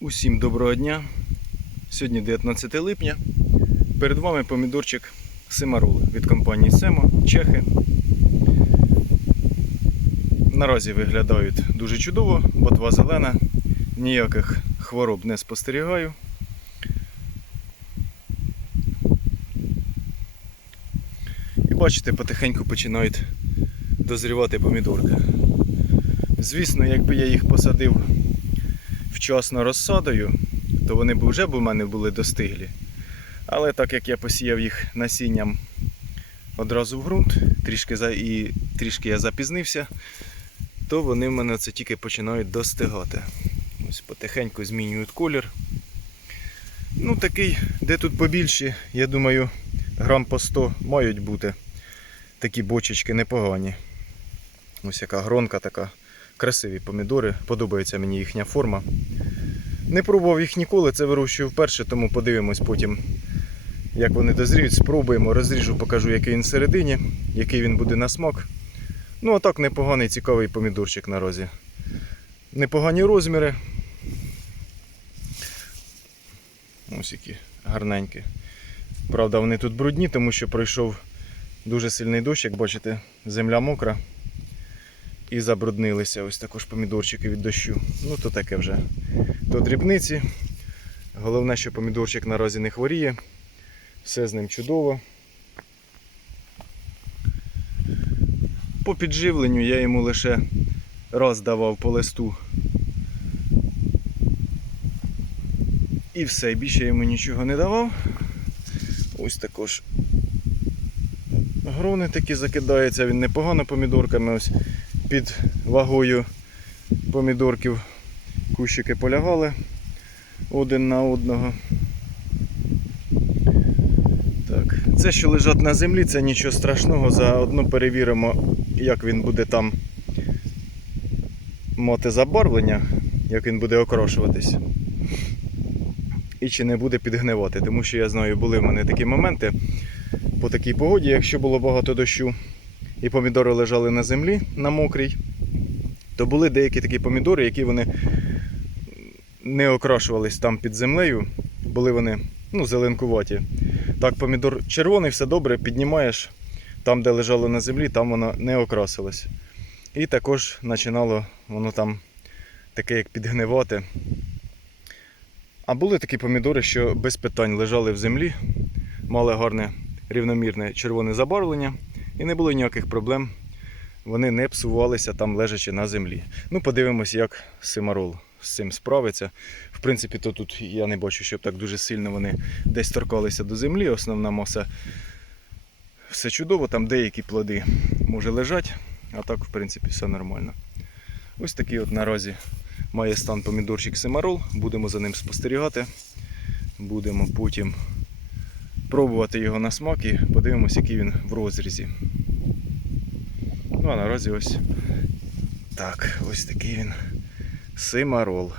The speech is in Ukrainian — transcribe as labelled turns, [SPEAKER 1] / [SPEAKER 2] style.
[SPEAKER 1] Усім доброго дня. Сьогодні 19 липня. Перед вами помідорчик Симарол від компанії Семо, Чехи. Наразі виглядають дуже чудово, ботва зелена, ніяких хвороб не спостерігаю. І бачите, потихеньку починають дозрівати помідорки. Звісно, якби я їх посадив вчасно розсадою, то вони б вже б у мене були достиглі. Але так як я посіяв їх насінням одразу в ґрунт, трішки за, і трішки я запізнився, то вони в мене це тільки починають достигати. Ось потихеньку змінюють колір. Ну, такий, де тут побільші, я думаю, грам по 100 мають бути. Такі бочечки непогані. Ось яка гронка така. Красиві помідори, подобається мені їхня форма. Не пробував їх ніколи, це вирощую вперше, тому подивимось потім, як вони дозріють. Спробуємо, розріжу, покажу, який він всередині, який він буде на смак. Ну, а так непоганий, цікавий помідорчик наразі. Непогані розміри. Ось які гарненькі. Правда, вони тут брудні, тому що пройшов дуже сильний дощ, як бачите, земля мокра. І забруднилися ось також помідорчики від дощу. Ну то таке вже. То дрібниці. Головне, що помідорчик наразі не хворіє. Все з ним чудово. По підживленню я йому лише раз давав по листу. І все, більше йому нічого не давав. Ось також грони такі закидаються, він непогано помідорками. Ось під вагою помідорків кущики полягали один на одного. Так. Це, що лежать на землі, це нічого страшного. Заодно перевіримо, як він буде там мати забарвлення, як він буде окрашуватись. І чи не буде підгнивати. Тому що я знаю, були в мене такі моменти по такій погоді, якщо було багато дощу і помідори лежали на землі на мокрій, то були деякі такі помідори, які вони не окрашувались там під землею, були вони ну, зеленкуваті. Так, помідор червоний, все добре, піднімаєш там, де лежало на землі, там воно не окрасилось. І також починало воно там таке, як підгнивати. А були такі помідори, що без питань лежали в землі, мали гарне рівномірне червоне забарвлення. І не було ніяких проблем. Вони не псувалися там лежачи на землі. Ну, подивимось, як Симарол з цим справиться. В принципі, то тут я не бачу, щоб так дуже сильно вони десь торкалися до землі. Основна маса все чудово, там деякі плоди може лежать, а так, в принципі, все нормально. Ось такий от наразі має стан помідорчик Симарол. Будемо за ним спостерігати. Будемо потім пробувати його на смак і подивимось, який він в розрізі. Ну а наразі ось так, ось такий він Симарол.